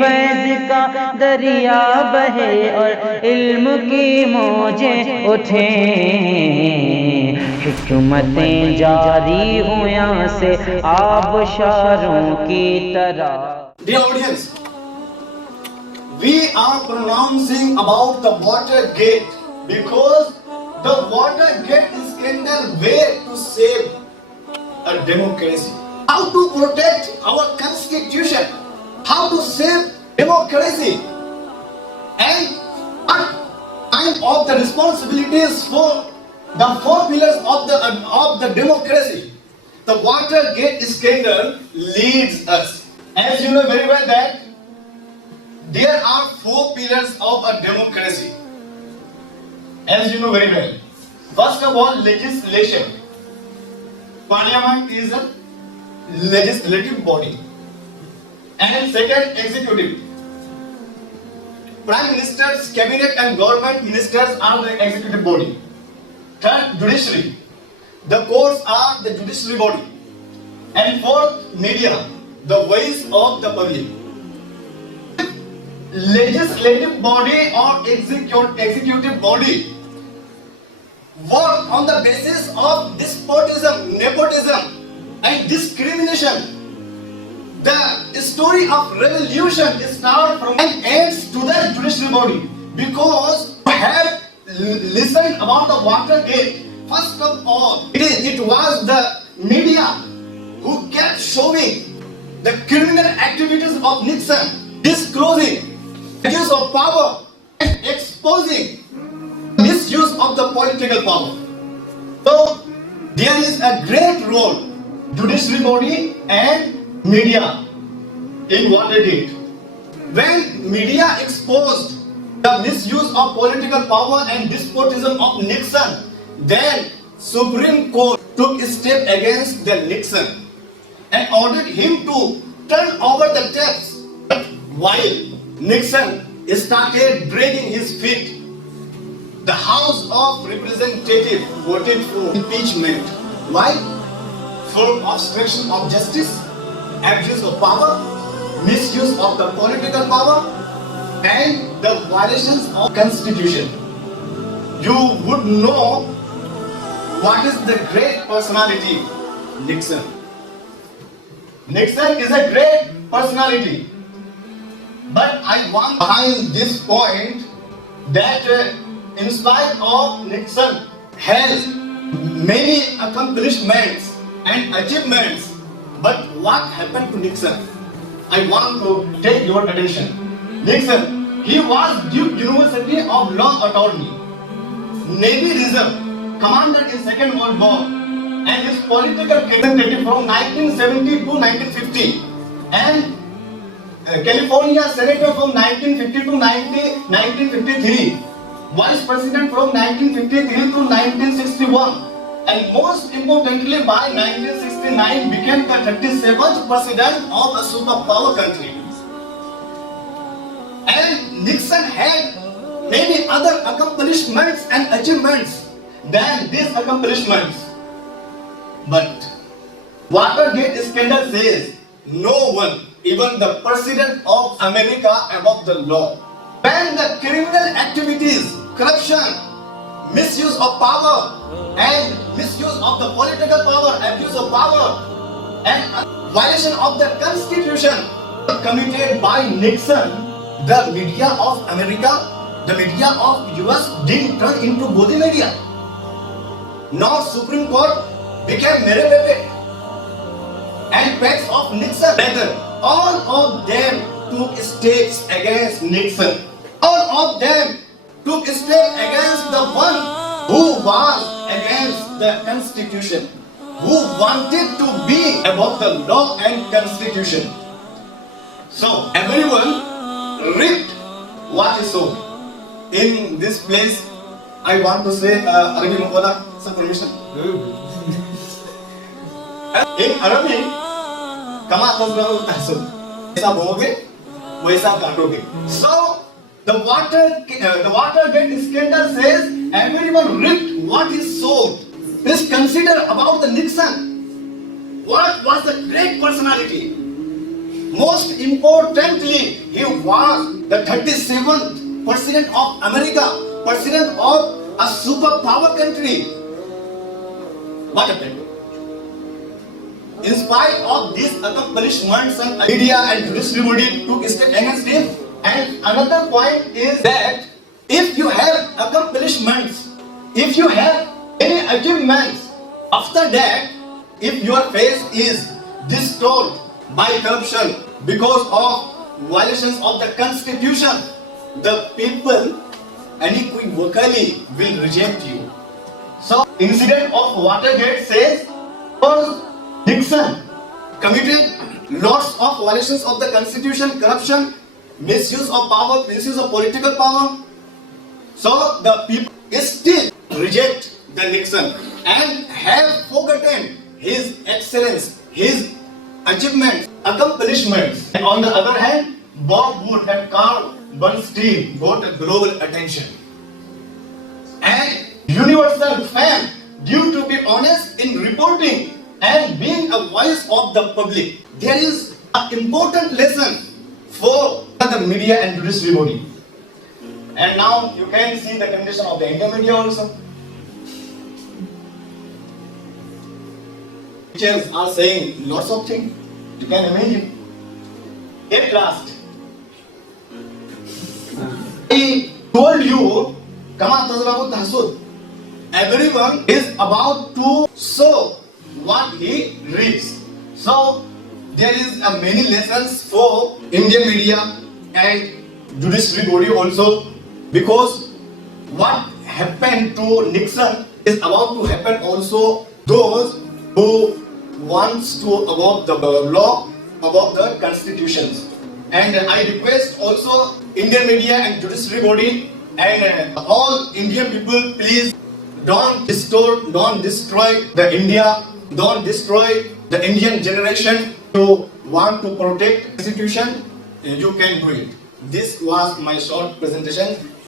फैज़ का दरिया बहे और इल्म की मौजें उठें, हिकमतें जारी हों यहाँ से आबशारों की तरह। Dear audience, we are pronouncing about the Watergate because the Watergate scandal way to save a democracy. How to protect our constitution, how to save democracy, and what kind of the responsibilities for the four pillars of the democracy. The Watergate scandal leads us. As you know very well that there are four pillars of a democracy. As you know very well. First of all, legislation. Parliament is a legislative body. And second, executive. Prime ministers, cabinet and government ministers are the executive body. Third, judiciary. The courts are the judiciary body. And fourth, media, the voice of the public. Legislative body or executive body work on the basis of despotism, nepotism and discrimination. The story of revolution starts from and ends to the judiciary body, because we have listened about the Watergate. First of all, it was the media who kept showing the criminal activities of Nixon, disclosing abuse of power and exposing misuse of the political power. So there is a great role, judiciary body and media in Watergate. When media exposed the misuse of political power and despotism of Nixon, then Supreme Court took a step against the Nixon and ordered him to turn over the taps. While Nixon started dragging his feet, the House of Representatives voted for impeachment. Why? For obstruction of justice, abuse of power, misuse of the political power, and the violations of Constitution. You would know what is the great personality, Nixon. Nixon is a great personality, but I want behind this point that in spite of Nixon has many accomplishments and achievements, but what happened to Nixon? I want to take your attention. Nixon, he was Duke University of Law Attorney, Navy Reserve, Commander in Second World War, and his political representative from 1970 to 1950, and California Senator from 1950 to 1953, Vice President from 1953 to 1961, and most importantly by 1969 became the 37th President of a superpower country. And Nixon had many other accomplishments and achievements than these accomplishments. But Watergate scandal says no one, even the President of America, above the law. When the criminal activities, corruption, misuse of power and misuse of the political power, abuse of power and violation of the Constitution committed by Nixon, the media of America, the media of US didn't turn into Godi media. Now Supreme Court became Mere Pepe and facts of Nixon. Rather, all of them took steps against Nixon. All of them took steps against the one who was against the Constitution, who wanted to be above the law and Constitution. So everyone reaped what he sowed. In this place, I want to say, Arabic Mukola, some permission. In Arabic, kama tasnaul tahsul. Aisa boge, waisa kaatoge. So the Watergate scandal says everyone reaped what he sowed. Please consider about the Nixon. What was the great personality? Most importantly, he was the 37th President of America, President of a superpower country. What happened? In spite of these accomplishments, and media and judiciary body took step against him. And another point is that if you have accomplishments, if you have any achievements, after that, if your face is distorted by corruption because of violations of the constitution, the people unequivocally will reject you. So, incident of Watergate says, first, Nixon committed lots of violations of the constitution, corruption, misuse of power, misuse of political power. So the people still reject the Nixon and have forgotten his excellence, his achievements, accomplishments. And on the other hand, Bob Wood and Carl Bernstein got global attention and universal fame due to be honest in reporting and being a voice of the public. There is an important lesson for the media and judiciary body. And now you can see the condition of the Indian media also. Teachers are saying lots of things. You can imagine. At last, I told you, Kama Tazrabu Tahsud, everyone is about to show what he reads. So there is a many lessons for Indian media and judiciary body also, because what happened to Nixon is about to happen also those who wants to above the law, above the constitutions. And I request also Indian media and judiciary body and all Indian people, please don't distort, don't destroy the India, don't destroy the Indian generation. You want to protect the constitution, you can do it. This was my short presentation.